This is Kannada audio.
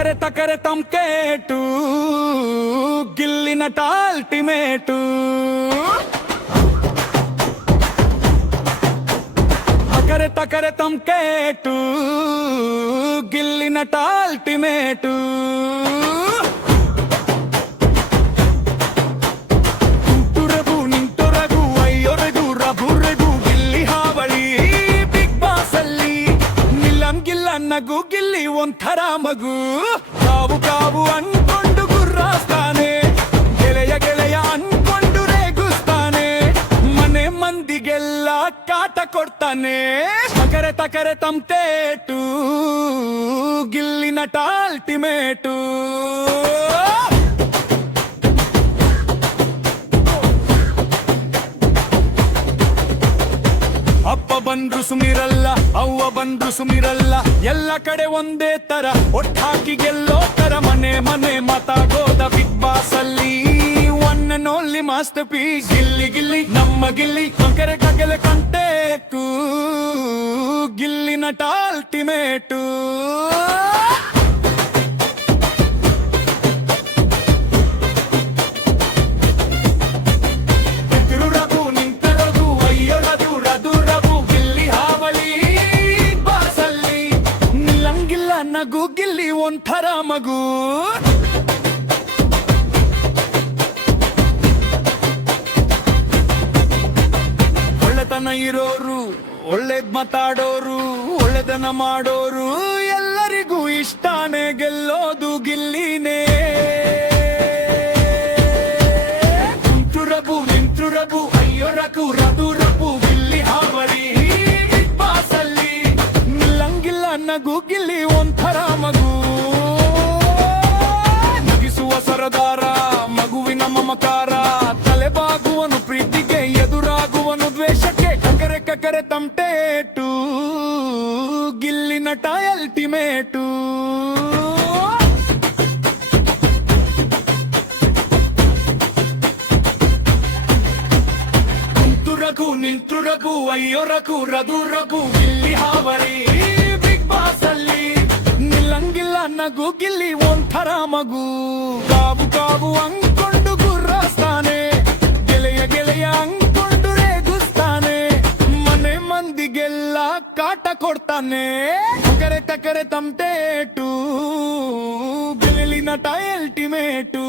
తకరే తకరే తమ్కేటు గిల్లిన టాల్టిమేటు తకరే తకరే తమ్కేటు గిల్లిన టాల్టిమేటు ನಿಲ್ಲಂಗಿಲ್ಲ ನಗು ಗಿಲ್ಲಿ ಒಂಥರ ಮಗು ಕಾವು ಕಾವು ಅನ್ಕೊಂಡು ಗುರ್ರಾಸ್ತಾನೆ ಗೆಳೆಯ ಗೆಳೆಯ ಅನ್ಕೊಂಡು ರೇಗುಸ್ತಾನೆ ಮನೆ ಮಂದಿಗೆಲ್ಲ ಕಾಟ ಕೊಡ್ತಾನೆ ತಕರೆ ತಕರೆ ತಮ್ತೇಟು ಗಿಲ್ಲಿನ ಟಾಲ್ಟಿಮೇಟು ಬಂದ್ರು ಸುಮಿರಲ್ಲ, ಅವ್ವ ಬಂದ್ರು ಸುಮಿರಲ್ಲ. ಎಲ್ಲ ಕಡೆ ಒಂದೇ ತರ ಒಟ್ಟಾಕಿ ಗೆಲ್ಲೋ ತರ ಮನೆ ಮನೆ ಮಾತಾಡೋದ ಬಿಗ್ ಬಾಸ್ ಅಲ್ಲಿ. One and only masterpiece Gilli Gilli, ನಮ್ಮ ಗಿಲ್ಲಿ ಕರೆ ಕಗೆಲೆ ಕಂಟೇಕು ಗಿಲ್ಲಿನ ಟಾಲ್ಟಿಮೇಟು ಎದುರು ನಿಲ್ಲಂಗಿಲ್ಲ ನಗು ಗಿಲ್ಲಿ ಒಂಥರ ಮಗು. ಒಳ್ಳೆತನ ಇರೋರು, ಒಳ್ಳೇದ್ ಮಾತಾಡೋರು ಒಳ್ಳೆತನ ಮಾಡೋರು, ಎಲ್ಲರಿಗೂ ಇಷ್ಟಾನೇ ಗೆಲ್ಲೋದು ಗಿಲ್ಲಿನೇ. ಕುಂಟು ರಘು ನಿಂತು ರಘು ಒಂಥರ ಮಗು. ನಗಿಸುವ ಸರದಾರ, ಮಗುವಿನ ಮಮಕಾರ. ತಲೆಬಾಗುವನು ಪ್ರೀತಿಗೆ ಎದುರಾಗುವನು ದ್ವೇಷಕ್ಕೆ. ಕಕರೆ ಕಕರೆ ತಮಟೇಟು ಗಿಲ್ಲಿನ ಅಲ್ಟಿಮೇಟು. ಕುಂತು ರಘು, ನಿಂತು ರಘು, ಅಯ್ಯೋ ರಘು ರಘು ರಘು, ಗಿಲ್ಲಿ ಹಾವಳಿ. ನಗು ಗಿಲ್ಲಿ ಒಂಥರ ಮಗು ಕಾವು ಕಾವು ಅಂಕೊಂಡು ಗುರ್ರಾಸ್ತಾನೆ ಗೆಳೆಯ ಗೆಳೆಯ ಅಂಕೊಂಡು ರೇಗುಸ್ತಾನೆ ಮನೆ ಮಂದಿಗೆಲ್ಲ ಕಾಟ ಕೊಡ್ತಾನೆ ಕರೆ ತಕರೆ ತಮಟೇಟು ಗೆಲಿನ ಅಲ್ಟಿಮೇಟು